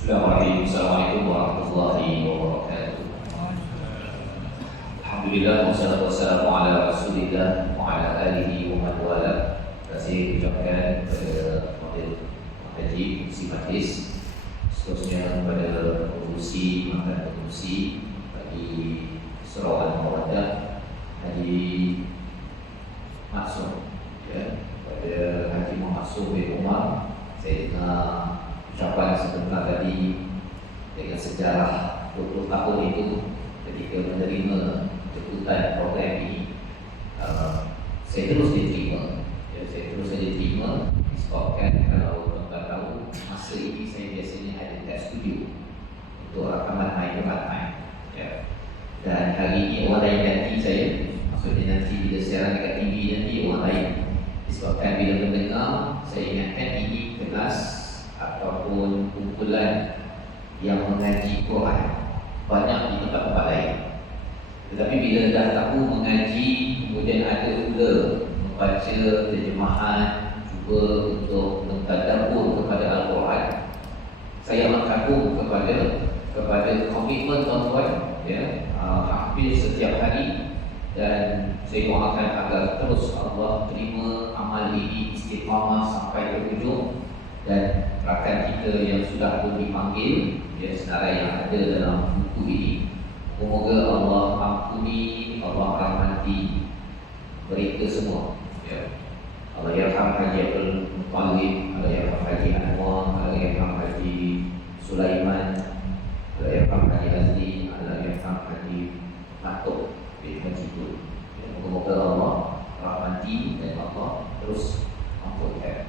Assalamualaikum warahmatullahi wabarakatuh. Alhamdulillah, wassalatu wassalamu ala Rasulillah wa ala alihi wa man wala. Terima kasih ucapkan kepada Wakil Haji Musi Majlis, seterusnya kepada pengurusi, mantan pengurusi bagi Surau Al-Mawaddah Haji Maksum, ya, kepada Haji Muhammad Maksum bin Umar. Saya dengar ucapan sebentar tadi dengan sejarah 20 tahun itu ketika menerima jemputan program ini. Saya terus diterima, ya, saya terus saja terima disebabkan kalau tuan-tuan tahu, masa ini saya biasanya ada dekat studio untuk rakaman high, ya. Dan hari ini orang lain ganti saya, maksudnya nanti bila siaran dekat TV nanti orang lain, disebabkan bila mendengar saya ingatkan ini kelas ataupun kumpulan yang mengaji Quran banyak di tempat-tempat lain. Tetapi bila dah tahu mengaji, kemudian ada pula membaca terjemahan, cuba untuk mentadabbur kepada Al-Quran, saya amat kagum kepada komitmen tuan-tuan, ya, hampir setiap hari. Dan saya doakan agar terus Allah terima amal ini istiqamah sampai ke hujung. Dan rakan kita yang sudah pun dipanggil, ya, senarai yang ada dalam buku ini, semoga Allah ampuni, Allah rahmati mereka semua, ya. Allah yarham Haji Abdul Muttalib, Allah yarham Haji Anwar, Allah yarham Haji Sulaiman, Allah yarham Haji Azli, Allah yarham Haji Matuk bin Majidul. Semoga Allah rahmati dan Allah terus ampunkan.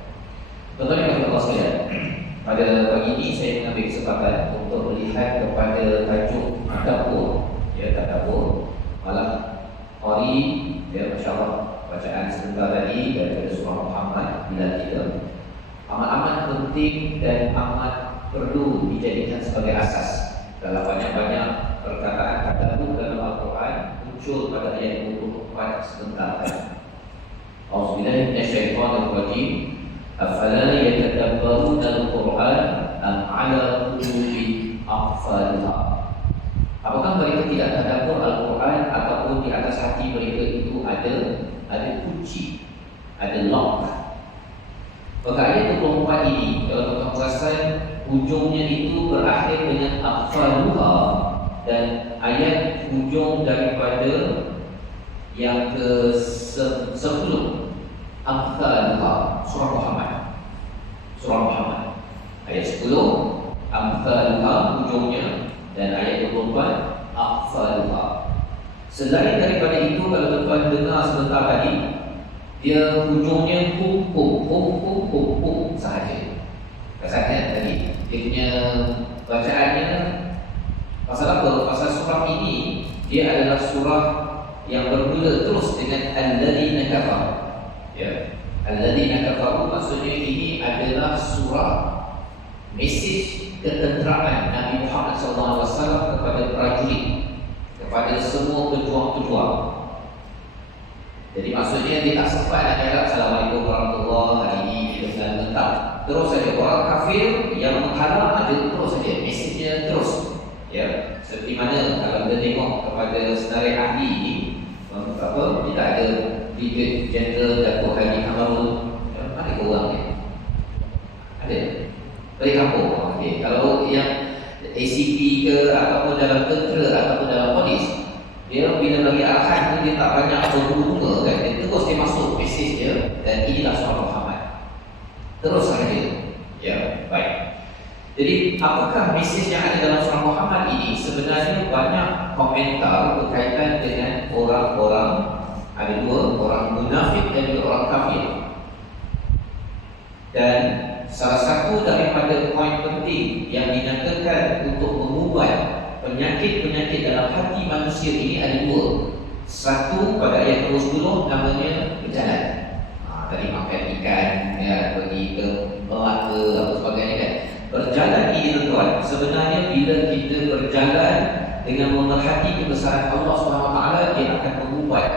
Tuan-tuan yang Allah sekalian, pada pagi ini saya mengambil kesempatan untuk melihat kepada tajuk tadabbur, ya, tadabbur malam hari, ya, masya-Allah, bacaan sebentar tadi daripada surah Muhammad bila kita amat-amat penting dan amat perlu dijadikan sebagai asas. Dalam banyak-banyak perkataan tadabbur dalam Al-Quran muncul pada ayat 24 sebentar tadi. Auzubillahi minasyaitonirrajim. Afala yatadabbaruna al-Quran am ala qulubin aqfalha. Apakah mereka tidak tadabbur Al-Quran ataupun di atas hati mereka itu ada kunci, ada lock? Maka ayat 24 ini, kalau tuan-tuan perasan, hujungnya itu berakhir dengan aqfalha, dan ayat hujung daripada yang ke-10 Amthaluha, surah Muhammad ayat 10 Amthaluha hujungnya, dan ayat 24 Amthaluha. Selain daripada itu, kalau tuan dengar sebentar tadi, dia hujungnya hum sahaja. Rasanya tadi dia punya bacaannya pasal apa? Pasal surah ini dia adalah surah yang bermula terus dengan alladzina kafaru. Ya, alladzina kafaru maksudnya ini adalah surah mesej ketenteraan Nabi Muhammad SAW kepada prajurit, kepada semua pejuang-pejuang. Jadi maksudnya dia tak sempat nak cakap Assalamualaikum warahmatullahi, hari ini kita sedang mentang. Terus saja orang kafir yang menghalang ada terus saja mesejnya terus. Ya, seperti mana kalau kita tengok kepada senarai ahli ini, apa, kita ada Brigadier Jeneral Datuk Haji Kamarul, ya, ada ke orang ni? Ada? Dari kampung? Okay. Kalau yang ACP ke ataupun dalam tentera ataupun dalam polis, dia bila bagi arahan tu dia tak banyak berbunga kan, dia terus dia masuk mesej dia, dan inilah surah Muhammad. Terus saja. Ya, baik. Jadi apakah mesej yang ada dalam surah Muhammad ini? Sebenarnya banyak komentar berkaitan dengan orang-orang, ada dua, orang munafik dan juga orang kafir. Dan salah satu daripada poin penting yang dinyatakan untuk mengubat penyakit-penyakit dalam hati manusia ini ada dua. Satu pada ayat 20 namanya berjalan. Tadi makan ikan, ya, pergi ke Melaka atau sebagainya kan. Berjalan ini tuan, sebenarnya bila kita berjalan dengan memerhati kebesaran Allah SWT, dia akan mengubat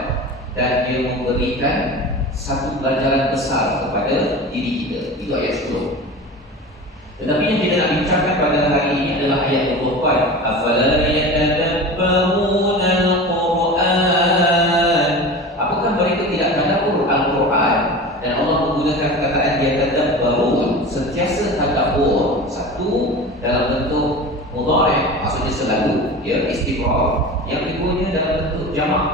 dan dia memberikan satu pelajaran besar kepada diri kita. Itu ayat 10. Tetapi yang kita nak bincangkan pada hari ini adalah ayat 24. Afala yatadabbaruna al-Quran. Apakah mereka tidak tadabbur Al-Quran? Dan Allah menggunakan perkataan yatadabbarun, sentiasa tadabbur. Satu, dalam bentuk mudhari', maksudnya selalu, ya, istimrar. Yang keduanya dalam bentuk jamak,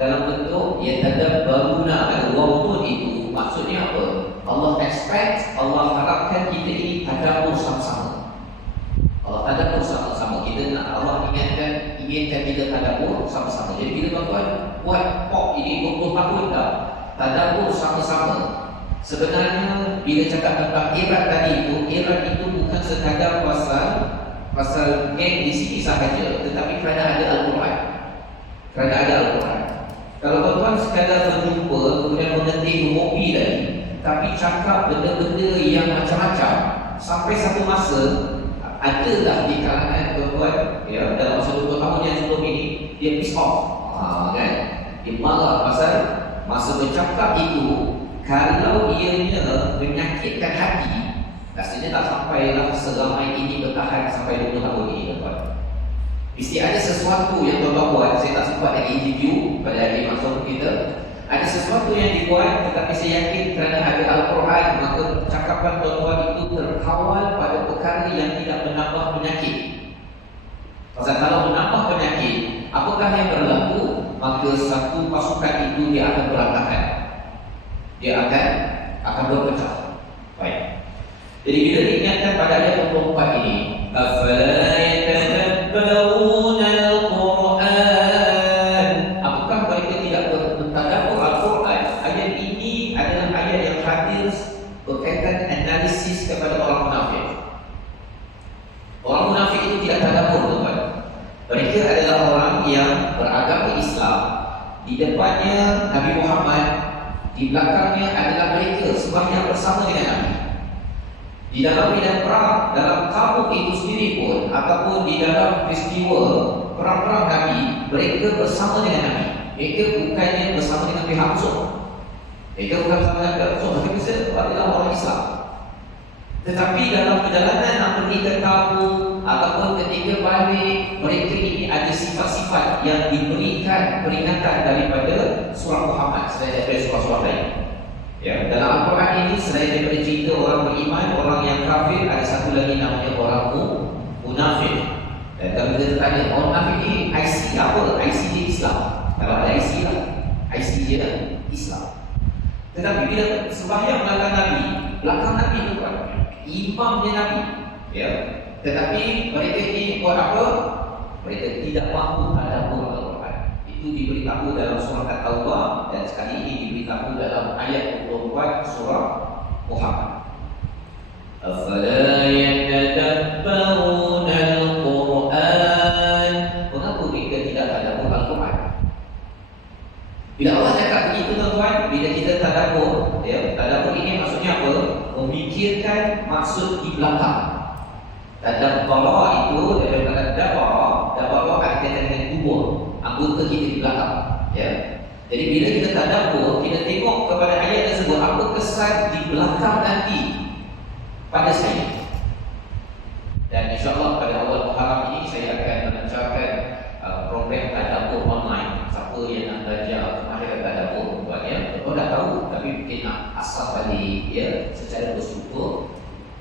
dalam bentuk yatadabbaruna, ada waw itu. Maksudnya apa? Allah expect, Allah harapkan kita ini tadabbur sama-sama. Allah tadabbur sama-sama. Kita nak Allah inginkan kita tadabbur sama-sama. Jadi bila tuan-tuan buat pop ini 20 tahun dah, tadabbur sama-sama. Sebenarnya bila cakap tentang irat tadi irat itu bukan sekadar pasal geng di sini sahaja, tetapi kerana ada Al-Quran. Kerana ada Al-Quran. Kalau tuan-tuan sekadar berjumpa kemudian mengetih hobi tadi, tapi cakap benda-benda yang macam-macam, sampai satu masa adalah di kalangan tuan-tuan, ya, dalam masa 20 tahun yang sebelum ini, dia piss off, kan? Dia marah pasal masa bercakap itu. Kalau ianya menyakitkan hati, rasanya tak sampailah seramai ini bertahan sampai 20 tahun ini, tuan-tuan. Mesti ada sesuatu yang tuan-tuan buat. Saya tak sempat lagi interview pada hari masuk kita. Ada sesuatu yang dibuat, tetapi saya yakin kerana ada Al-Quran, maka cakapan tuan-tuan itu terkawal pada perkara yang tidak menambah penyakit. Pasal kalau menambah penyakit, apakah yang berlaku? Maka satu pasukan itu dia akan berantakan. Dia akan berpecah. Baik. Jadi bila diingatkan pada ayat 24 ini, afala yatadabbaruna al-Quran. Apakah mereka tidak bertadabbur Al-Quran? Ayat ini adalah ayat yang hadir berkaitan analisis kepada orang munafik. Orang munafik itu tidak tadabbur, tuan-tuan. Mereka adalah orang yang beragama Islam. Di depannya Nabi Muhammad, di belakangnya adalah mereka sembahyang bersama dengan Nabi. Di dalam medan perang, dalam kampung itu sendiri pun, ataupun di dalam peristiwa perang-perang Nabi, mereka bersama dengan Nabi. Mereka bukannya bersama dengan pihak musuh. Mereka bukan bersama dengan pihak musuh. Mereka adalah orang Islam. Tetapi dalam perjalanan nak pergi ke kampung ataupun ketika balik, mereka ini ada sifat-sifat yang diberikan peringatan daripada surah Muhammad selain daripada surah-surah lain. Ya, dalam Al-Quran ini selain daripada cerita orang beriman, orang yang kafir, ada satu lagi namanya orang munafik. Dan kalau kita tanya orang munafik ini IC apa? IC dia Islam. Kalau ada IC lah, IC dia Islam. Tetapi bila sembahyang belakang Nabi itu kan imamnya Nabi, ya. Tetapi mereka ini buat apa? Mereka tidak mampu tadabbur Al-Quran. Itu diberitahu dalam surah At-Taubah, dan sekali ini diberitahu dalam ayat 24 surah Muhammad. Afala yatadabbaruna al-Quran. Mengapa mereka tidak tadabbur Al-Quran? Bila Allah cakap begitu, tuan-tuan, bila kita tadabbur, ya, tadabbur ini maksudnya apa? Memikirkan maksud di belakang. Tadabbara itu daripada dabara artinya dengan dua anggota kita di belakang, ya. Jadi bila kita tadabbur, kita tengok kepada ayat tersebut, apa kesan di belakang nanti pada saya. Dan insya-Allah pada awal Muharram ini saya akan melancarkan program tadabbur online. Siapa yang nak belajar kemahiran tadabbur, buatnya kalau dah tahu tapi mungkin nak asal balik, ya, secara berstruktur.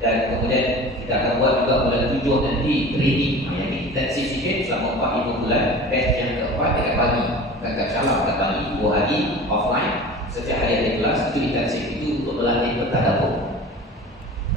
Dan kemudian kita akan buat juga bulan 7 nanti training yang intensif sikit selama 4-5 bulan. Batch yang keempat dekat pagi, dekat Syalam dekat pagi, 2 hari offline. Setiap hari ada kelas, itu intensif. Itu untuk berlatih bertadabbur.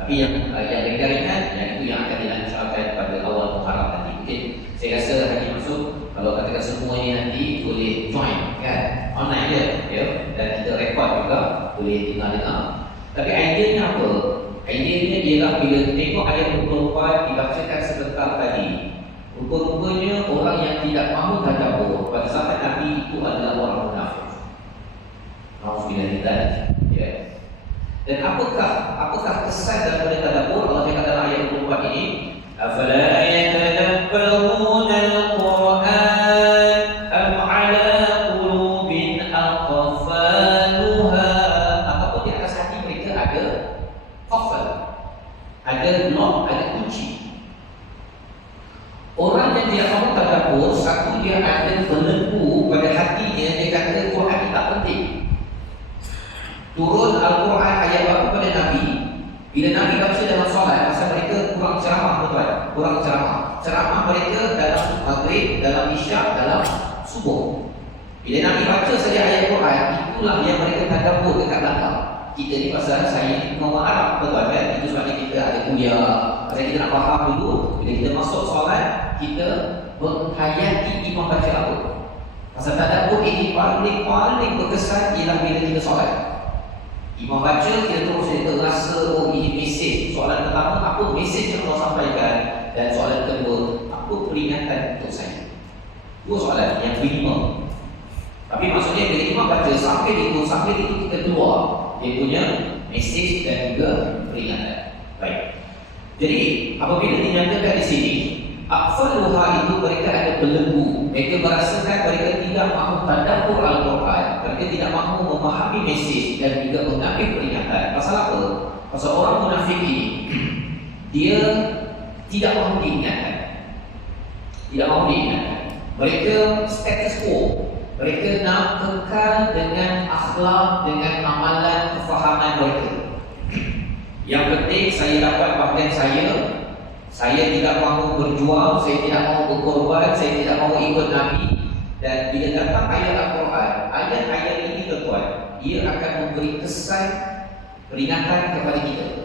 Tapi yang ringan-ringan, yang itu yang akan dilancarkan pada awal Muharram nanti. Mungkin saya rasa hari masuk, kalau katakan semua ini nanti boleh join, kan, online je, ya. Dan kita rekod juga, boleh dengar-dengar. Tapi ideanya apa? Ideanya ialah bila tengok ayat 24 dibacakan sebentar tadi, rupa-rupanya orang yang tidak mahu tadabbur pada zaman Nabi itu adalah orang munafik. Alhamdulillah kita, ya. Dan apakah kesan daripada tadabbur? Allah cakap dalam ayat 24 ini, afala yatadabbaruna al-Quran am ala qulubin aqfaluha. Ataupun di atas hati mereka ada qafal, ada blok Bila Nabi baca saja ayat Quran, itulah yang mereka tadabbur dekat belakang. Kita ni pasal saya orang Arab, betul kan? Itu sebabnya kita ada kuliah, pasal kita nak faham dulu. Bila kita masuk solat, kita menghayati imam baca apa. Pasal tadabbur ini paling berkesan ialah bila kita solat. Imam baca, kita terus terasa, oh ini mesej. Soalan pertama, apa mesej yang Allah sampaikan? Dan soalan kedua, apa peringatan untuk saya? Dua soalan yang minimum. Tapi maksudnya bila imam baca sampai itu kita keluar dia punya mesej dan juga peringatan. Baik. Jadi apabila dinyatakan di sini Aqfaluha itu mereka ada belenggu. Mereka merasakan mereka tidak mahu tadabbur Al-Quran. Mereka tidak mahu memahami mesej dan juga mengambil peringatan. Pasal apa? Pasal orang munafik ini dia tidak mahu diingatkan. Tidak mahu diingatkan. Mereka status quo. Mereka nak kekal dengan akhlak, dengan amalan, kefahaman mereka. Yang penting saya dapat bahagian saya tidak mahu berjuang, saya tidak mahu berkorban, saya tidak mahu ikut Nabi. Dan bila datang ayat Al-Quran, ayat-ayat ini tuan, ia akan memberi kesan peringatan kepada kita.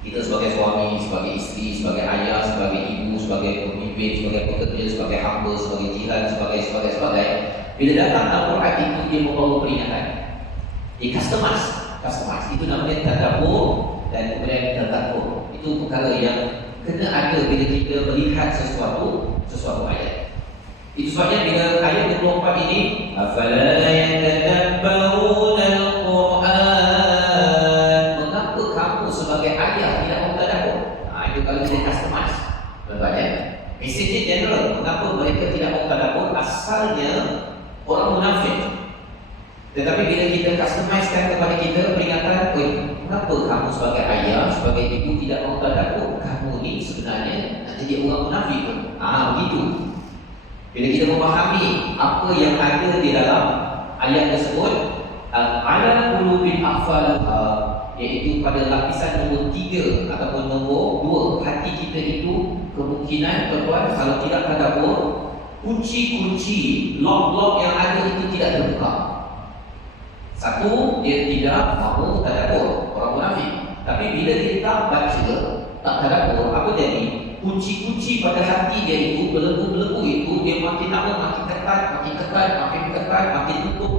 Kita sebagai suami, sebagai isteri, sebagai ayah, sebagai ibu, sebagai pemimpin, sebagai pekerja, sebagai hamba, sebagai jihad, sebagai. Bila datang Al-Quran itu dia membawa peringatan. Dia customize. Itu namanya tadabbur dan kemudian tadabbur. Itu perkara yang kena ada bila kita melihat sesuatu ayat. Itu sebabnya bila ayat 24 ini, afala yatadabbaruna al-Quran. Mengapa kamu sebagai ayah tidak mahu tadabbur? Itu kalau kita customize. Contohnya, mesejnya general. Mengapa mereka tidak mahu tadabbur? Asalnya orang munafik. Tetapi bila kita customizekan kepada kita peringatan, kenapa kamu sebagai ayah, sebagai ibu tidak mahu tadabbur? Kamu ni sebenarnya nak jadi orang munafik pun. Begitu. Bila kita memahami apa yang ada di dalam ayat tersebut, ala qulubil aqfaluha, iaitu pada lapisan nombor 3 ataupun nombor 2, hati kita itu kemungkinan tuan-tuan kalau tidak tadabbur, kunci-kunci, lock-lock yang ada itu tidak terbuka. Satu, dia tidak mahu tadabbur, orang munafik. Tapi bila dia tak baca, tak tadabbur, apa jadi? Kunci-kunci pada hati dia itu, belenggu-belenggu itu, dia makin lama makin ketat, makin tutup,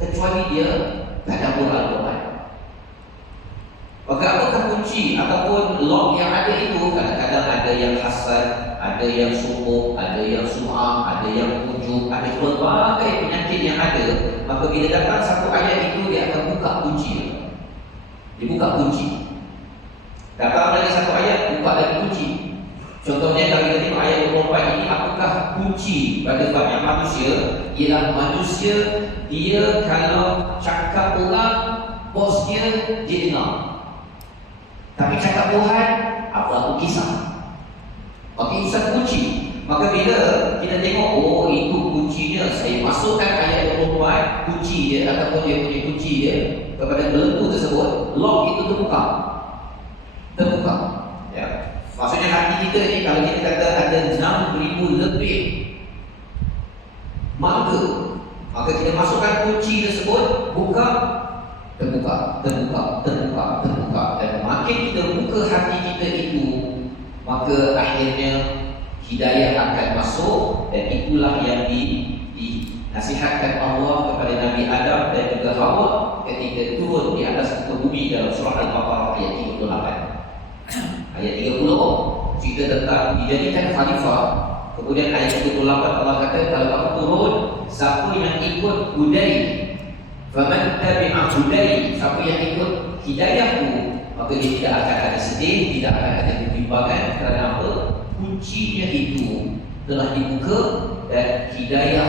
kecuali dia tadabbur Al-Quran. Maka apakah kunci ataupun lock yang ada itu? Kadang-kadang ada yang hasad, ada yang sumuk, ada yang sum'ah, ada yang ujub, ada berbagai penyakit yang ada. Maka bila datang satu ayat itu, dia akan buka kunci. Dia buka kunci. Datang lagi satu ayat, buka lagi kunci. Contohnya kalau kita tengok ayat 24 ini, apakah kunci pada banyak manusia? Ialah manusia, dia kalau cakap orang, bos dia dengar. Tapi cakap Tuhan, apa kisah? Maka itu satu kunci. Maka bila kita tengok, oh itu kuncinya, saya masukkan ayat 24, kunci dia ataupun dia punya kunci dia kepada belenggu tersebut, lock itu terbuka. Ya. Maksudnya hati kita ni, kalau kita kata ada 6,000 lebih maka kita masukkan kunci tersebut, buka, terbuka. Dan makin kita buka hati kita itu, maka akhirnya hidayah akan masuk. Dan itulah yang dinasihatkan Allah kepada Nabi Adam dan juga Hawa ketika turun di atas muka bumi dalam surah Al-Baqarah ayat 38. Ayat 30 cerita tentang dijadikan khalifah. Kemudian ayat 38 Allah kata, kalau kamu turun, siapa yang ikut hudai, faman tabi'a hudai, siapa yang ikut hidayahku, maka dia tidak akan ada sedih, tidak akan ada kebimbangan. Kerana apa? Kuncinya itu telah dibuka dan hidayah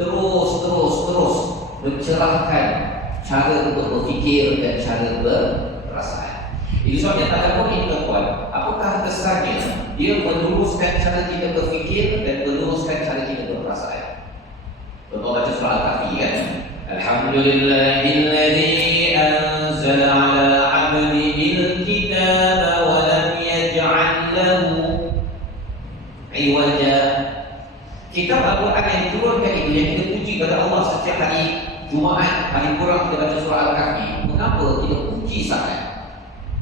terus mencerahkan cara untuk berfikir dan cara berperasaan. Jadi soalnya tadabbur ini tuan, apakah kesannya? Dia meluruskan cara kita berfikir dan meluruskan cara kita berperasaan. Contoh baca surah Al-Kahfi kan? Alhamdulillahilladzi anzala ala 'abdihi al-kitaba wa lam yaj'al lahu 'iwaja. Kitab Al-Quran yang diturunkan itu yang kita puji kepada Allah setiap hari Jumaat, paling kurang kita baca surah Al-Kahfi. Mengapa kita puji sangat?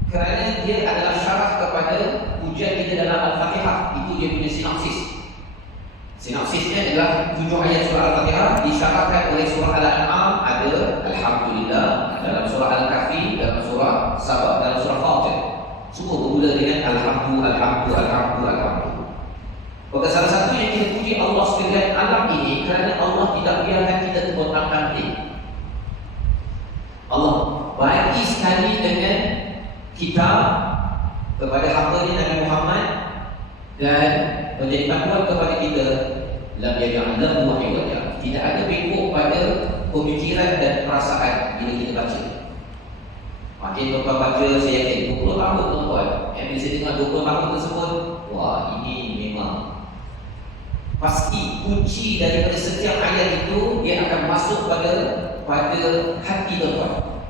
Kerana dia adalah syarah kepada pujian kita dalam Al-Fatihah. Itu dia punya sinopsis. Sinopsisnya adalah 7 ayat surah Al-Fatihah disyarahkan oleh surah Al-An'am, ada Alhamdulillah dalam surah Al-Kahfi, dalam surah Sabah, dalam surah Fatir. Semua bermula dengan Alhamdulillah. Maka salah satu yang kita puji Allah sekalian alam ini kerana Allah tidak biarkan kita terkotak-katik. Allah bagi sekali dengan kita kepada hamba-Nya Nabi Muhammad dan menjadi panduan kepada kita. Lam yaj'allahu iwaja. Tidak ada bengkok pada pemikiran dan perasaan bila kita baca. Makin tuan-tuan baca, saya yakin 20 tahun tuan-tuan, yang bila saya dengar 20 tahun tersebut, wah, ini memang pasti kunci daripada setiap ayat itu dia akan masuk pada hati tuan-tuan.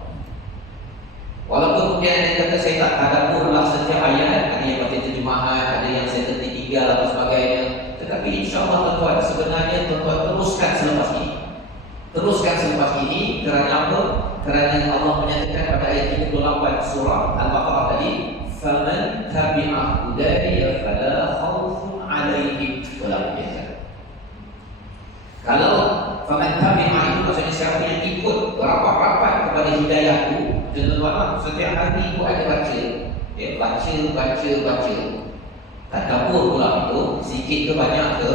Walaupun kemudian ada kata saya tak tadaburlah setiap ayat, ada yang baca terjemahan, ada yang saya tertinggal atau sebagainya. Tetapi insya-Allah tuan-tuan, sebenarnya tuan-tuan teruskan selepas ini. Teruskan selepas ini kerana apa? Kerana Allah menyatakan pada ayat 38 surah Al-Baqarah tadi, "Faman tabi'a hudaya fala khaufun 'alaihim wa la hum yahzanun." Kalau faman tabi'a itu maksudnya siapa yang ikut rapat-rapat kepada hidayahku, tuan-tuan, setiap hari itu ada baca, ya, baca. Tadabbur pula itu sikit ke banyak ke,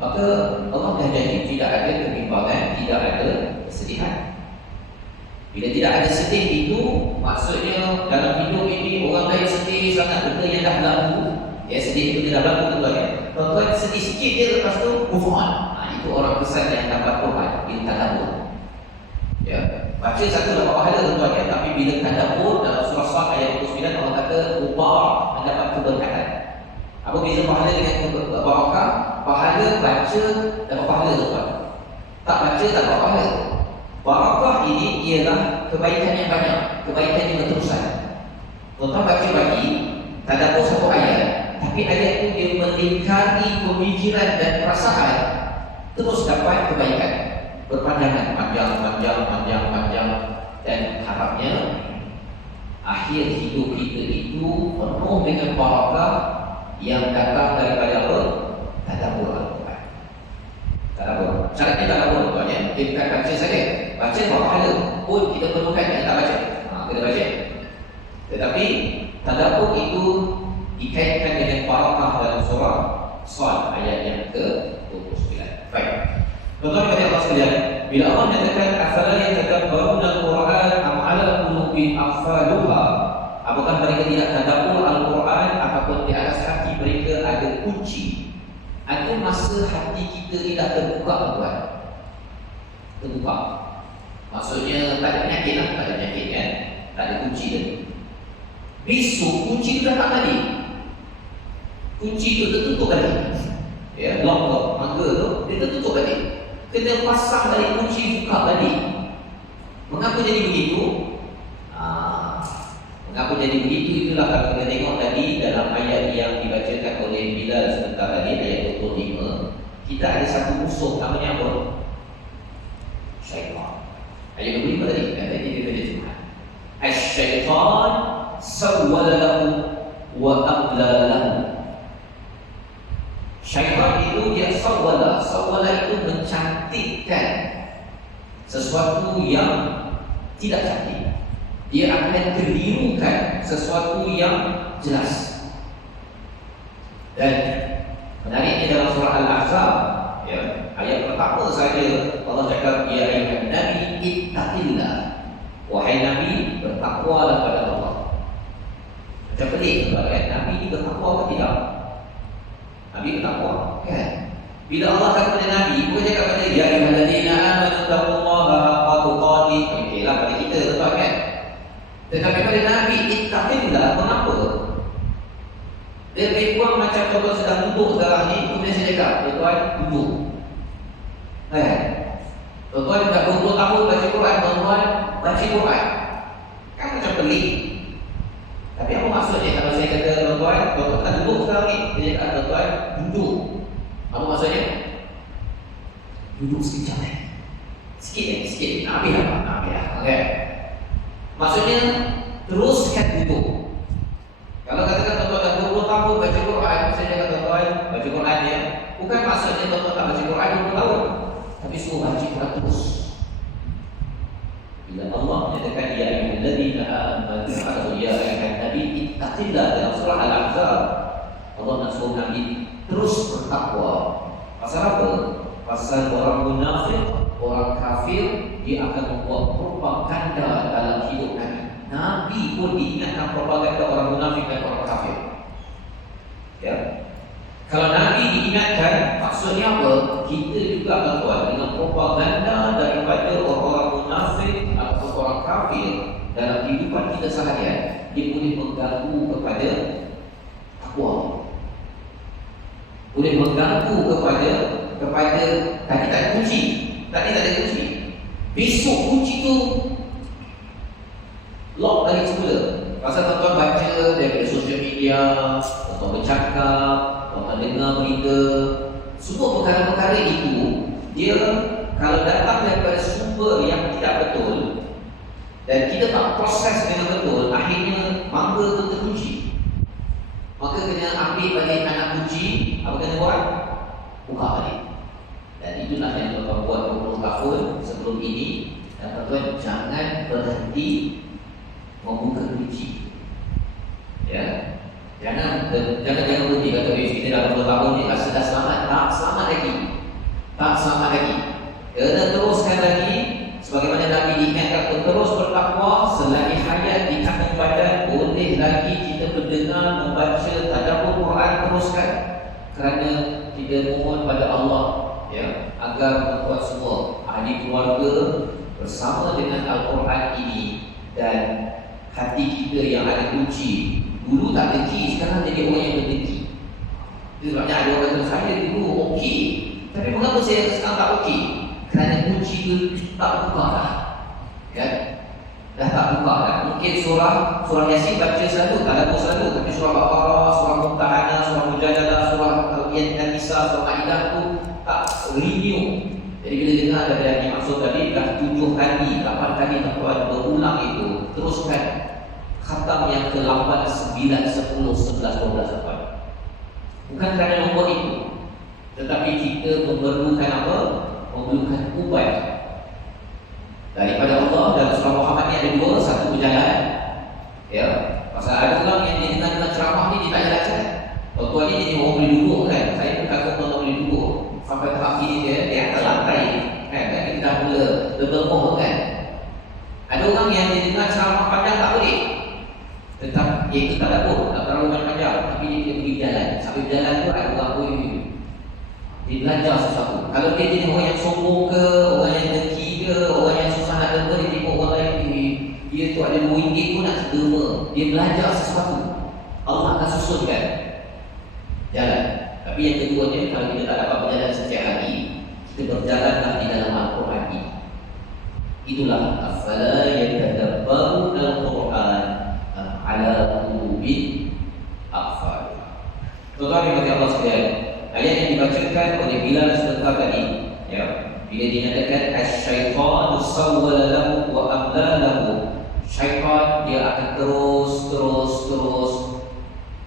maka Allah dah janji tidak ada kebimbangan, tidak ada kesedihan. Bila tidak ada sedih itu, maksudnya dalam hidup ini orang lain sedih sangat benda yang dah berlaku. Ya, sedih itu dah berlaku tuan-tuan. Tuan-tuan sedih sikit dia, lepas tu move on. Itu orang besar yang dapat Tuhan, bila tadabbur. Ya, baca satu dapat pahala tuan-tuan ya, tapi bila tadabbur dalam surah Sad ayat 29 Allah kata ubah mendapat keberkatan. Apa beza pahala dengan barakah? Pahala baca dapat pahala tuan-tuan. Tak baca tak dapat pahala. Barakah ini ialah kebaikan yang banyak, kebaikan yang berterusan. Tuan-tuan baca bagi tadabbur satu ayat, tapi ayat itu dia melingkari pemikiran dan perasaan, terus dapat kebaikan berpanjangan, panjang, dan harapnya akhir hidup kita itu penuh dengan barakah yang datang daripada apa? Tadabbur Al-Quran. Tadabbur. Syaratnya tadabbur tuan ya. Dia bukan baca saja. Baca berapa pahala pun kita perlukan yang tak baca. Kita baca. Tetapi tadabbur itu dikaitkan dengan barakah dalam surah Sad ayat yang ke-29. Baik. Tuan-tuan kata Allah sekalian, bila Allah menyatakan afala yatadabbaruna al-Quran am 'ala qulubin aqfaluha, apakah mereka tidak tadabbur Al-Quran ataupun di atas hati mereka ada kunci? Ada masa hati kita ni dah terbuka tuan. Terbuka. Maksudnya tak ada penyakit lah, tak ada penyakit kan? Tak ada kunci tadi. Besok kunci tu datang tadi. Kunci tu tertutup tadi. Ya, lock mangga tu dia tertutup tadi. Kena pasang dari kunci buka tadi. Mengapa jadi begitu? Mengapa jadi begitu? Itulah kalau kita tengok tadi dalam ayat yang dibacakan oleh Bilal sebentar tadi, ayat 25, kita ada satu musuh namanya apa? Syaitan. Ayat 25 tadi, kata dia baca Tuhan. Asy-syaitan sawwala lahu wa aqla lahu. Syaitan itu dia sawwala itu mencantikkan sesuatu yang tidak cantik. Dia akan kelirukan sesuatu yang jelas. Dan menariknya dalam surah Al-Ahzab, ya, ayat pertama saja Allah cakap ya ayyuhan nabi ittaqillah. Wahai Nabi, bertakwalah kepada Allah. Macam pelik kan? Nabi ini bertakwa atau tidak? Nabi bertakwa kan? Bila Allah kata kepada Nabi, bukan cakap kepada ya ayyuhallazina amanu taqullaha haqqa tuqatih. Okeylah pada kita betul kan? Tetapi pada Nabi ittaqillah, mengapa? Dia lebih kurang macam tuan-tuan sedang duduk sekarang ni, kemudian saya cakap, tuan-tuan duduk. Kan? Tuan-tuan dah 20 tahun baca Quran, tuan-tuan baca Quran. Kan macam pelik. Tapi apa maksudnya kalau saya kata tuan-tuan tak duduk sekarang ni? Dia cakap tuan-tuan duduk. Apa maksudnya? duduk sekejap sikit nak habis okay. Maksudnya teruskan duduk. Kalau katakan tuan-tuan dah 20 tahun baca Quran, saya cakap tuan-tuan baca Quran ya, bukan maksudnya tuan-tuan tak baca Quran 20 tahun, tapi suruh baca Quran terus. Bila Allah menyatakan ya ayyuhalladzina amanu atau ya ayyuhan nabi ittaqillah dalam surah Al-Ahzab, Allah nak suruh Nabi terus bertakwa. Pasal apa? Pasal orang munafik, orang kafir, dia akan membuat propaganda dalam hidup Nabi. Nabi pun diingatkan propaganda orang munafik dan orang kafir. Ya. Kalau Nabi diingatkan, maksudnya apa? Kita juga tuan dengan propaganda daripada orang-orang munafik atau orang kafir dalam kehidupan kita seharian, dia boleh mengganggu kepada takwa. Boleh mengganggu kepada tadi tak ada kunci. Tadi tak ada kunci. Besok kunci tu lock dari semula. Pasal tuan-tuan baca daripada sosial media, tuan-tuan bercakap, tuan-tuan dengar berita, semua perkara-perkara itu dia kalau datang daripada sumber yang tidak betul dan kita tak proses dengan betul, akhirnya mangga tu terkunci. Maka kena ambil balik anak kunci, apa kena buat? Buka balik. Dan itulah yang tuan-tuan buat 20 tahun sebelum ini. Dan tuan-tuan jangan berhenti membuka kunci. Ya. Jangan berhenti kata kita dah 20 tahun ni rasa dah selamat. Tak selamat lagi. Kena teruskan lagi. Sebagaimana Nabi diingatkan untuk terus bertakwa selagi hayat di kandung badan, boleh lagi kita mendengar, membaca, tadabbur Quran, teruskan. Kerana kita mohon pada Allah ya, agar membuat semua ahli keluarga bersama dengan Al-Quran ini dan hati kita yang ada kunci. Dulu tak dengki, sekarang jadi orang yang berdengki. Itu sebabnya ada orang kata saya dulu okey, tapi mengapa saya sekarang tak okey? Kerana kunci itu tak buka dah. Kan? Dah tak buka dah. Mungkin surah Yasin baca selalu, tadabbur selalu, tapi surah Baqarah, surah Mumtahanah, surah Mujadalah, surah An-Nisa, surah Maidah tu tak renew. Jadi bila dengar ada yang dimaksud tadi dah 7 kali, 8 kali tuan-tuan berulang itu, teruskan khatam yang ke-8, 9, 10, 11, 12 tuan. Bukan kerana nombor itu, tetapi kita memerlukan apa? Memerlukan ubat daripada Allah. Dan surah Muhammad ni ada 2, satu berjalan. Ya, pasal ada orang yang dia dengar ceramah ni dia tak jalan kan. Tuan-tuan ni jadi orang boleh duduk kan. Saya pun kata tuan-tuan boleh duduk. Sampai tahap ini dia atas lantai kan. Dan kita dah mula terbemoh kan. Ada orang yang dia dengar ceramah panjang tak boleh. Tetap itu tak ada pun, tak terlalu panjang, tapi dia pergi jalan. Sampai jalan tu ada orang pun dia belajar sesuatu. Kalau dia jadi orang yang sombong ke, orang yang dengki ke, orang yang susah nak dengar, dia tengok orang lain dia tu ada RM2 pun nak derma. Dia belajar sesuatu, Allah akan susunkan jalan. Tapi yang keduanya, kalau kita tak dapat berjalan setiap hari, kita berjalanlah di dalam Al-Quran ini. Itulah afala yatadabbaru al-Quran ala qulubin aqfalha. Tuan-tuan yang Allah sekalian, ayat yang dibacakan oleh Bilal sebentar tadi, ya, bila dinyatakan asy-syaitanu sawwala lahu wa amla lahu, syaitan dia akan terus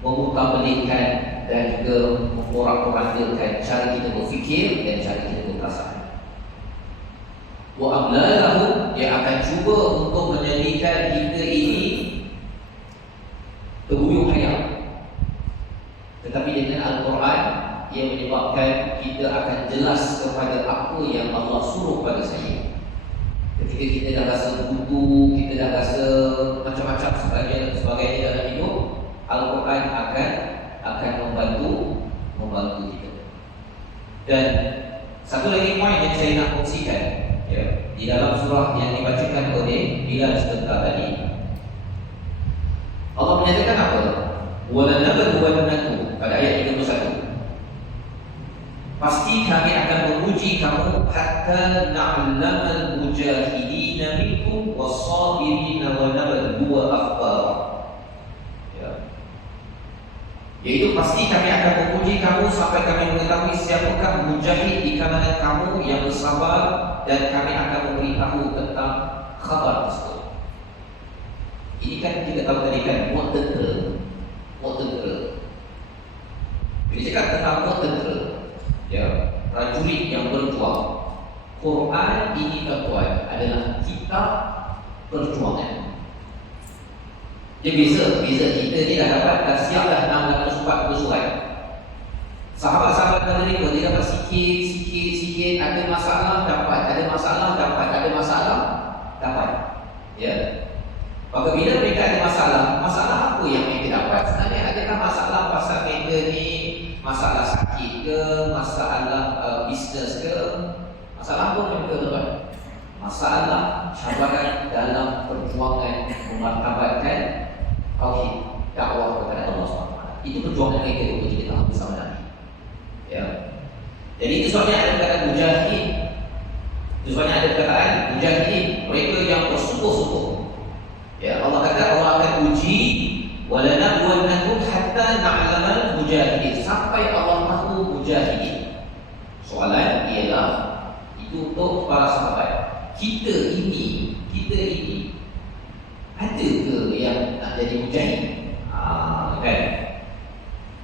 memutarbalikkan dan juga memporak-porandakan cara kita berfikir dan cara kita berperasaan. Wa amla lahu, dia akan cuba untuk menjadikan kita ini terbuyung hayal. Tetapi dengan Al-Quran, ia menyebabkan kita akan jelas kepada apa yang Allah suruh pada saya. Ketika kita dah rasa buntu, kita dah rasa macam-macam sebagainya dalam hidup, Al-Quran akan membantu kita. Dan satu lagi poin yang saya nak kongsikan, ya, di dalam surah yang dibacakan oleh Bilal sebentar tadi, Allah menyatakan apa? Wala nabluwannakum, pada ayat 31. Pasti kami akan menguji kamu hatta na'lamal mujahidin minkum was-sabirin wa nabluwa akhbar. Ya. Iaitu pasti kami akan memuji kamu sampai kami mengetahui siapakah mujahid di kalangan kamu yang bersabar, dan kami akan memberitahu tentang khabar tersebut. Ini kan kita tahu tadi kan, mu'tadil. Bila cakap tentang mu'tadil, ya, prajurit yang berjuang, Quran ini tuan-tuan adalah kitab perjuangan. Dia beza kita ni dah dapat, dah siap dah 640 surat. Sahabat-sahabat menerima, dia dapat sikit, ada masalah dapat, ada masalah dapat. Ya. Maka bila mereka ada masalah apa yang mereka dapat? Sebenarnya adakah masalah pasal mereka ni, masalah sakit ke, masalah bisnes ke, masalah apa yang mereka dapat? Masalah cabaran dalam perjuangan memartabatkan tauhid, dakwah kepada Allah SWT. Itu perjuangan mereka untuk kita tahu bersama Nabi. Ya. Jadi itu sebabnya ada perkataan mujahid. Itu sebabnya ada perkataan mujahid, mereka yang bersungguh-sungguh. Ya, Allah kata Allah akan uji walanabluwannakum hatta na'lamal mujahidin, sampai Allah tahu mujahidin. Soalan ialah itu untuk para sahabat. Kita ini ada ke yang nak jadi mujahid? Kan?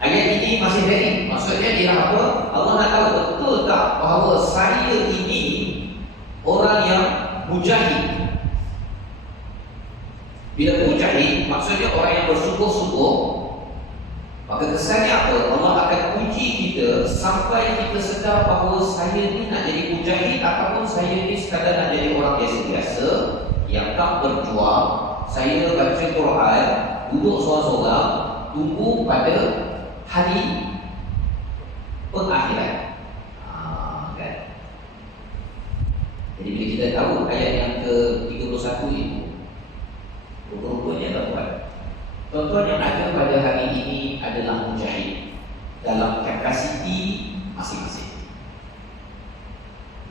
Ayat ini masih valid. Maksudnya ialah apa? Allah nak tahu betul tak bahawa saya ini orang yang mujahid. Bila mujahid, maksudnya orang yang bersungguh-sungguh. Maka kesannya apa? Allah akan uji kita sampai kita sedar bahawa saya ni nak jadi mujahid ataupun saya ni sekadar nak jadi orang biasa-biasa yang tak berjuang. Saya baca Quran, duduk seorang-seorang, tunggu pada hari pengakhiran. Kan? Jadi bila kita tahu ayat yang ke-31 itu, rupanya tuan-tuan yang ada pada hari ini adalah mujahid dalam kapasiti masing-masing.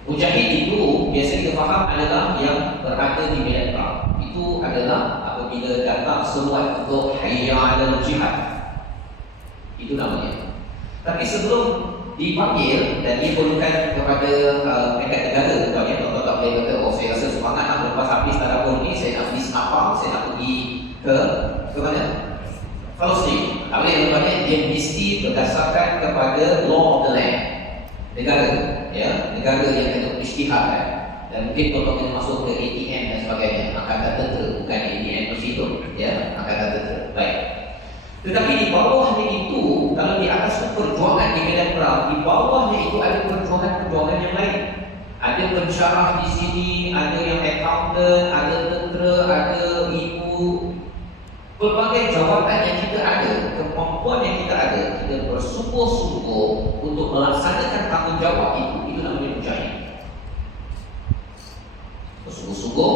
Mujahid itu biasa kita faham adalah yang berada di medan perang. Itu adalah apabila datang seruan untuk hayya 'alal jihad. Itu namanya. Tapi sebelum dipanggil dan diperlukan kepada pihak negara, tuan-tuan, tuan-tuan tak boleh kata, oh saya rasa semangat nak lepas habis tadabur ni, saya nak pergi Senapang, saya nak pergi ke mana? Palestin. Tak boleh, tuan-tuan, dia mesti berdasarkan kepada law of the land, negara, ya, negara yang kena isytihad kan. Dan mungkin tuan-tuan kena masuk ke ATM dan sebagainya, angkatan tentera, bukan ATM itu, ya, angkatan tentera. Baik. Tetapi di bawahnya itu, kalau di atas perjuangan di medan perang, di bawahnya itu ada perjuangan-perjuangan yang lain. Ada pensyarah di sini, ada yang accountant, ada tentera, ada ibu. Pelbagai jawatan yang kita ada, kemampuan yang kita ada, kita bersungguh-sungguh untuk melaksanakan tanggungjawab itu namanya mujahid. Bersungguh-sungguh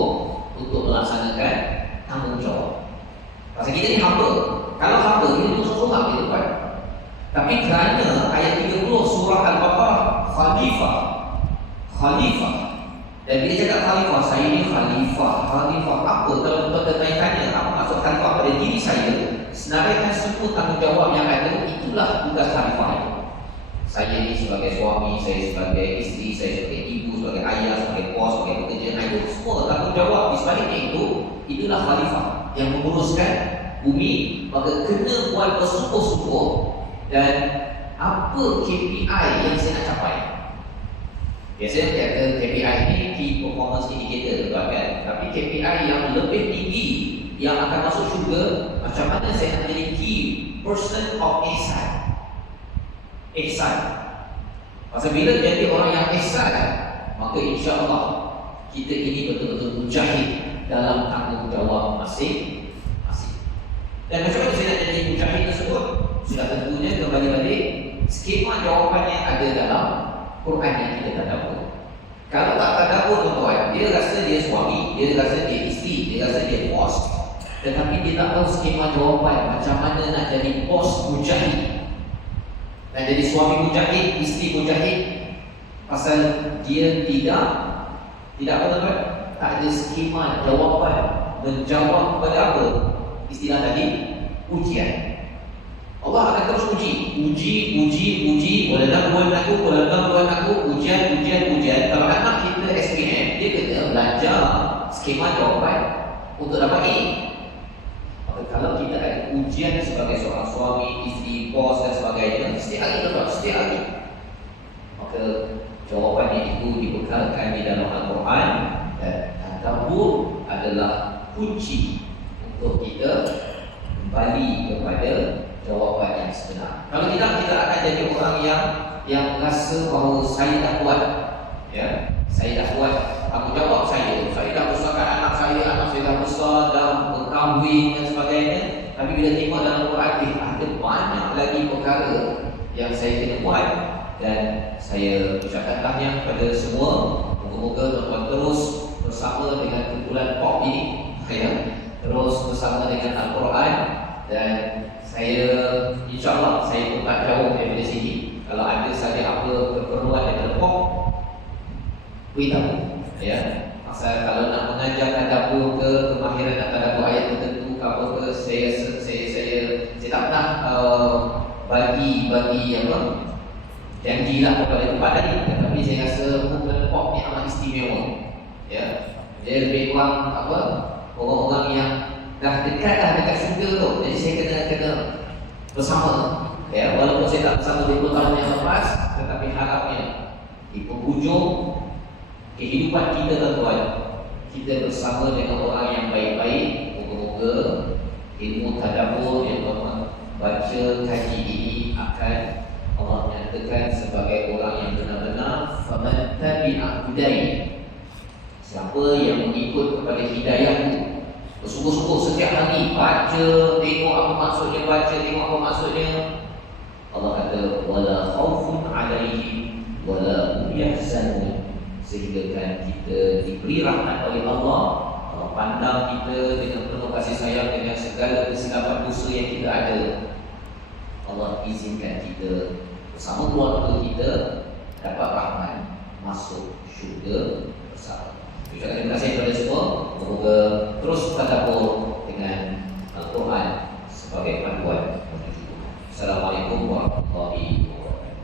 untuk melaksanakan tanggungjawab. Pasal kita ni hamba. Kalau hamba, dia duduk seorang di depan. Tapi kerana ayat 30 surah Al-Baqarah, Khalifah. Dan bila cakap khalifah, saya ni khalifah apa? Kalau tuan-tuan tanya apa maksud khalifah pada diri saya, senaraikan semua tanggungjawab yang ada, itulah tugas khalifah itu. Saya ni sebagai suami, saya sebagai isteri, saya sebagai ibu, sebagai ayah, sebagai bos, sebagai pekerja, itu semua tanggungjawab di sebaliknya itulah khalifah yang menguruskan bumi. Maka kena buat bersungguh-sungguh. Dan apa KPI yang saya nak capai? Biasanya kata KPI ni Key Performance Indicator, kan? Tapi KPI yang lebih tinggi, yang akan masuk syurga, macam mana saya nak jadi key person of ihsan. Pasal bila jadi orang yang ihsan, maka insya-Allah kita ini betul-betul mujahid dalam tanggungjawab masing-masing. Dan macam mana saya nak jadi mujahid tersebut? Sudah tentunya kembali balik skema jawapannya ada dalam Quran yang kita tadabbur. Kalau tak tadabbur, tuan-tuan, dia rasa dia suami, dia rasa dia isteri, dia rasa dia bos, tetapi dia tak tahu skema jawapan macam mana nak jadi bos mujahid dan jadi suami mujahid, isteri mujahid. Pasal dia tidak apa, tuan-tuan? Tak ada skema jawapan menjawab pada apa? Istilah tadi, ujian. Allah akan terus uji, walaupun ujian. Kalau anak kita SPM, dia kena belajar skema jawapan untuk dapat A. Maka kalau kita ada ujian sebagai seorang suami, isteri, bos dan sebagainya, setiap hari. Maka jawapannya itu dibekalkan di dalam Al-Quran, dan tadabbur adalah kunci untuk kita kembali kepada jawapan yang sebenar. Kalau tidak, kita akan jadi orang yang merasa bahawa saya dah kuat, ya, saya dah kuat tanggungjawab saya dah besarkan anak saya dah besar, dah berkahwin dan sebagainya. Tapi bila tengok dalam Quran, ada banyak lagi perkara yang saya kena buat. Dan saya ucapkan tahniah kepada semua. Moga-moga tuan-tuan terus bersama dengan kumpulan POP ini, ya, terus bersama dengan Al-Quran. Dan saya, insyaAllah, saya pun tak jauh daripada sini. Kalau ada saja apa keperluan daripada POP, beritahu, ya. Pasal kalau nak mengajarkan dapur ke kemahiran nak dapur ayat tertentu ke apa ke, saya tak pernah bagi apa janjilah kepada tempat tadi. Tetapi saya rasa kumpulan POP ni amat istimewa, ya. Dia lebih kurang apa, orang-orang yang dah dekat syurga tu. Jadi saya kena bersama, ya. Walaupun saya tak bersama 20 tahun yang lepas, tetapi harapnya di penghujung kehidupan kita, tuan-tuan, kita bersama dengan orang yang baik-baik. Moga-moga ilmu tadabbur yang tuan-tuan baca kaji ini akan Allah nyatakan sebagai orang yang benar-benar faman tabi'a hudaya. Siapa yang mengikut kepada hidayahku, bersungguh-sungguh setiap hari baca, tengok apa maksudnya, Allah kata wala khaufun 'alaihim wala hum yahzanun. Sehingga kan kita diberi rahmat oleh Allah. Allah pandang kita dengan penuh kasih sayang, dengan segala kesilapan dosa yang kita ada. Allah izinkan kita bersama keluarga kita dapat rahmat masuk syurga bersama. Terima kasih kepada semua. Semoga terus tadabbur dengan Al-Quran sebagai panduan menuju Tuhan. Assalamualaikum warahmatullahi wabarakatuh.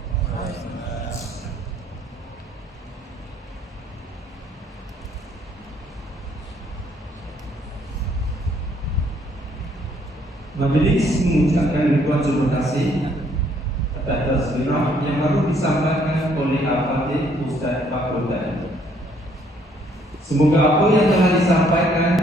Majelis mengucapkan ribuan terima kasih atas tasbirah yang baru disampaikan oleh Al-Fatih Ustaz Fakhruddin. Semoga apa yang telah disampaikan